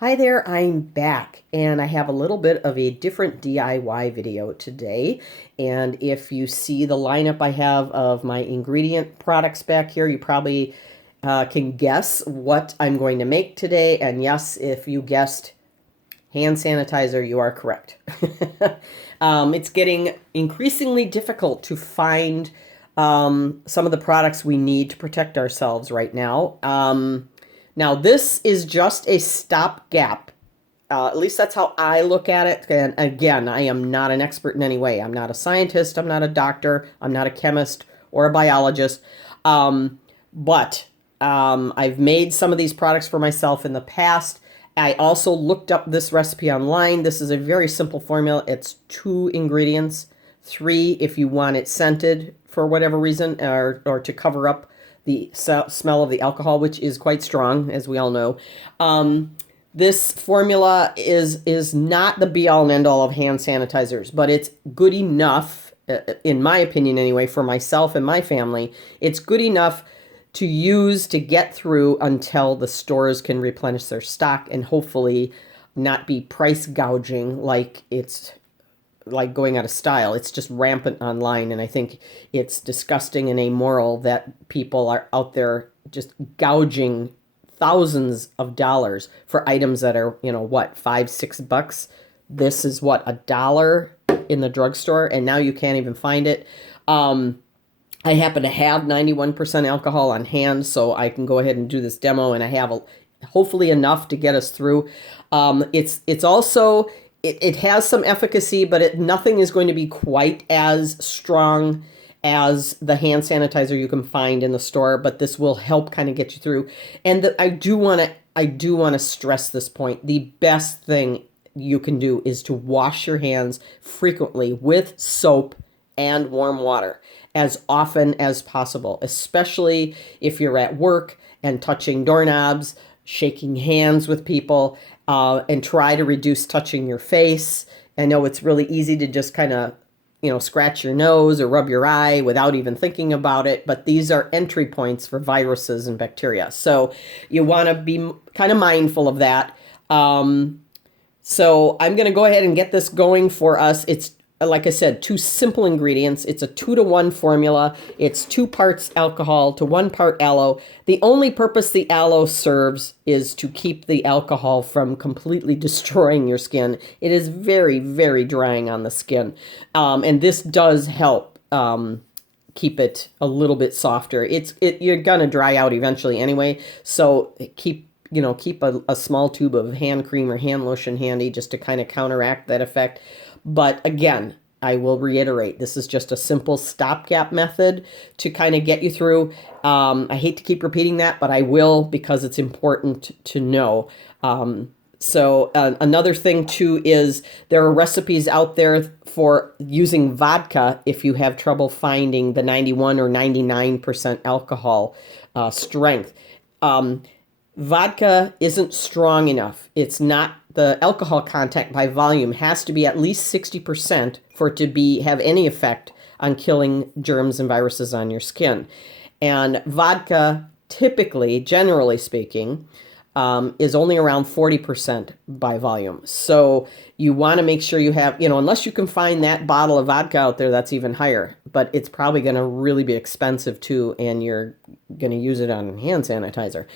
Hi there, I'm back and I have a little bit of a different DIY video today. And if you see the lineup I have of my ingredient products back here, you probably can guess what I'm going to make today. And yes, if you guessed hand sanitizer, you are correct. It's getting increasingly difficult to find some of the products we need to protect ourselves right now. Now, this is just a stopgap. At least that's how I look at it. And again, I am not an expert in any way. I'm not a scientist. I'm not a doctor. I'm not a chemist or a biologist. But I've made some of these products for myself in the past. I also looked up this recipe online. This is a very simple formula. It's 2 ingredients, 3 if you want it scented for whatever reason, or to cover up the smell of the alcohol, which is quite strong, as we all know. This formula is not the be-all and end-all of hand sanitizers, but it's good enough, in my opinion anyway, for myself and my family. It's good enough to use to get through until the stores can replenish their stock and hopefully not be price gouging like it's like going out of style. It's just rampant online, and I think it's disgusting and amoral that people are out there just gouging thousands of dollars for items that are, what, $5, $6. This is what, $1 in the drugstore, and now you can't even find it. I happen to have 91% alcohol on hand, so I can go ahead and do this demo, and I have hopefully enough to get us through. It's also it has some efficacy, but nothing is going to be quite as strong as the hand sanitizer you can find in the store, but this will help kind of get you through. And I do want to stress this point. The best thing you can do is to wash your hands frequently with soap and warm water as often as possible, especially if you're at work and touching doorknobs, shaking hands with people, and try to reduce touching your face. I know it's really easy to just kind of, scratch your nose or rub your eye without even thinking about it, but these are entry points for viruses and bacteria. So you want to be kind of mindful of that. So I'm going to go ahead and get this going for us. It's, like I said, 2 simple ingredients. It's a 2-to-1 formula. It's 2 parts alcohol to 1 part aloe. The only purpose the aloe serves is to keep the alcohol from completely destroying your skin. It is very, very drying on the skin. And this does help keep it a little bit softer. You're going to dry out eventually anyway. So keep a small tube of hand cream or hand lotion handy just to kind of counteract that effect. But again, I will reiterate, this is just a simple stopgap method to kind of get you through. I hate to keep repeating that, but I will because it's important to know. Another thing too is there are recipes out there for using vodka if you have trouble finding the 91 or 99% alcohol strength. Vodka isn't strong enough. The alcohol content by volume has to be at least 60% for it to have any effect on killing germs and viruses on your skin. And vodka, typically, generally speaking, is only around 40% by volume. So you want to make sure you have, unless you can find that bottle of vodka out there, that's even higher. But it's probably going to really be expensive too, and you're going to use it on hand sanitizer.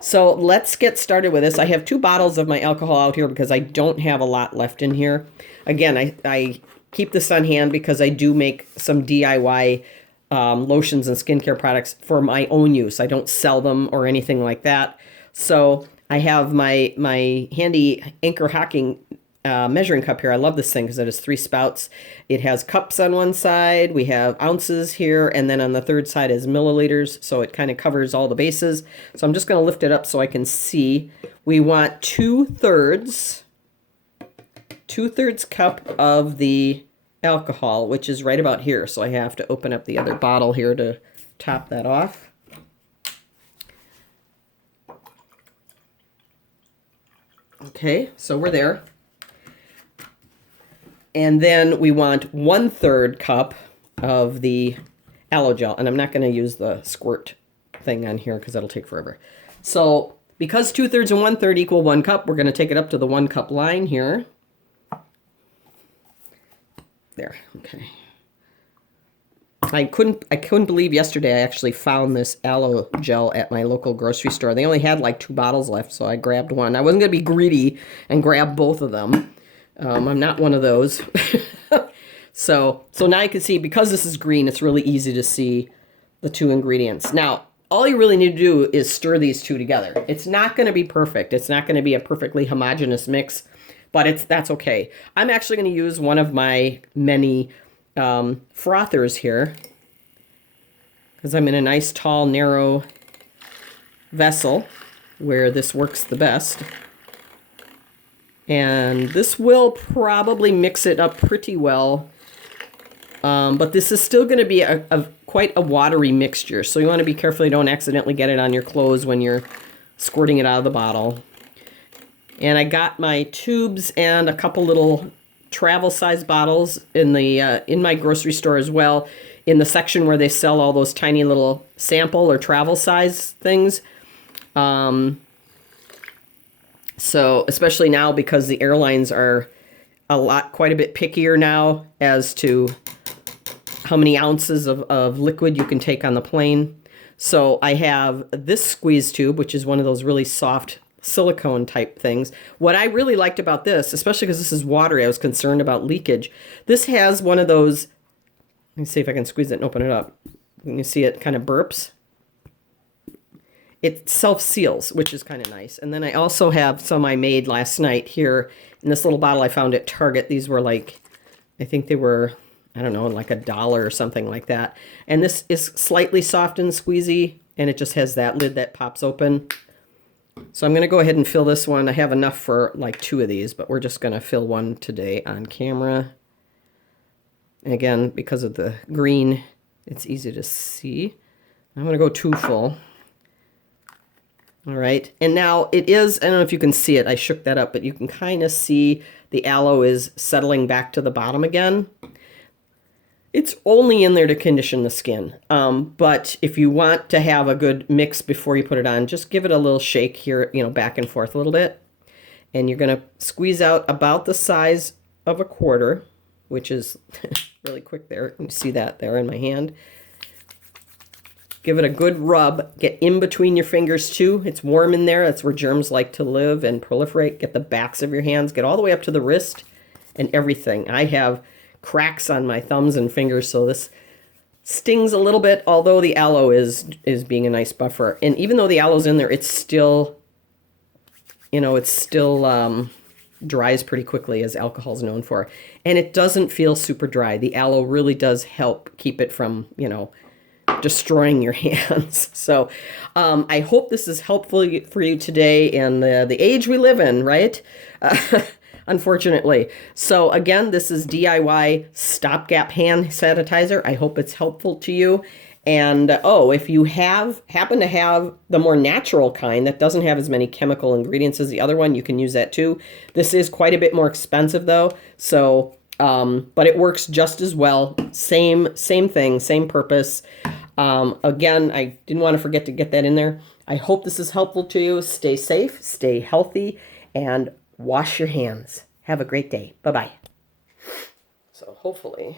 So let's get started with this. I have 2 bottles of my alcohol out here because I don't have a lot left in here. Again, I keep this on hand because I do make some DIY lotions and skincare products for my own use. I don't sell them or anything like that. So I have my handy Anchor Hocking measuring cup here. I love this thing because it has 3 spouts. It has cups on one side. We have ounces here. And then on the third side is milliliters. So it kind of covers all the bases. So I'm just going to lift it up so I can see. We want 2/3 cup of the alcohol, which is right about here. So I have to open up the other bottle here to top that off. Okay, so we're there. And then we want 1/3 cup of the aloe gel. And I'm not going to use the squirt thing on here because that'll take forever. So Because 2/3 and 1/3 equal 1 cup, we're going to take it up to the 1 cup line here. There, okay. I couldn't believe yesterday I actually found this aloe gel at my local grocery store. They only had like 2 bottles left, so I grabbed one. I wasn't going to be greedy and grab both of them. I'm not one of those. So now you can see, because this is green, it's really easy to see the 2 ingredients. Now, all you really need to do is stir these 2 together. It's not going to be perfect. It's not going to be a perfectly homogeneous mix, but that's okay. I'm actually going to use one of my many frothers here, because I'm in a nice, tall, narrow vessel where this works the best. And this will probably mix it up pretty well. But this is still going to be quite a watery mixture, so you want to be careful you don't accidentally get it on your clothes when you're squirting it out of the bottle. And I got my tubes and a couple little travel size bottles in my grocery store as well, in the section where they sell all those tiny little sample or travel size things. So especially now, because the airlines are quite a bit pickier now as to how many ounces of liquid you can take on the plane. So I have this squeeze tube, which is one of those really soft silicone type things. What I really liked about this, especially because this is watery, I was concerned about leakage. This has one of those, let me see if I can squeeze it and open it up. You can see it kind of burps. It self-seals, which is kind of nice. And then I also have some I made last night here in this little bottle I found at Target. These were like, I think they were, I don't know, like $1 or something like that. And this is slightly soft and squeezy, and it just has that lid that pops open. So I'm going to go ahead and fill this one. I have enough for like 2 of these, but we're just going to fill one today on camera. And again, because of the green, it's easy to see. I'm going to go 2 full. All right, and now it is, I don't know if you can see it, I shook that up, but you can kind of see the aloe is settling back to the bottom again. It's only in there to condition the skin, but if you want to have a good mix before you put it on, just give it a little shake here, back and forth a little bit, and you're going to squeeze out about the size of a quarter, which is really quick there. You can see that there in my hand. Give it a good rub. Get in between your fingers too. It's warm in there. That's where germs like to live and proliferate. Get the backs of your hands. Get all the way up to the wrist and everything. I have cracks on my thumbs and fingers, so this stings a little bit, although the aloe is being a nice buffer. And even though the aloe's in there, it's still, dries pretty quickly, as alcohol is known for. And it doesn't feel super dry. The aloe really does help keep it from, destroying your hands. So I hope this is helpful for you today in the age we live in, right? Unfortunately. So again, this is DIY Stopgap Hand Sanitizer. I hope it's helpful to you. And if you happen to have the more natural kind that doesn't have as many chemical ingredients as the other one, you can use that too. This is quite a bit more expensive though. So, but it works just as well. Same thing, same purpose. Again, I didn't want to forget to get that in there. I hope this is helpful to you. Stay safe, stay healthy, and wash your hands. Have a great day. Bye-bye. So hopefully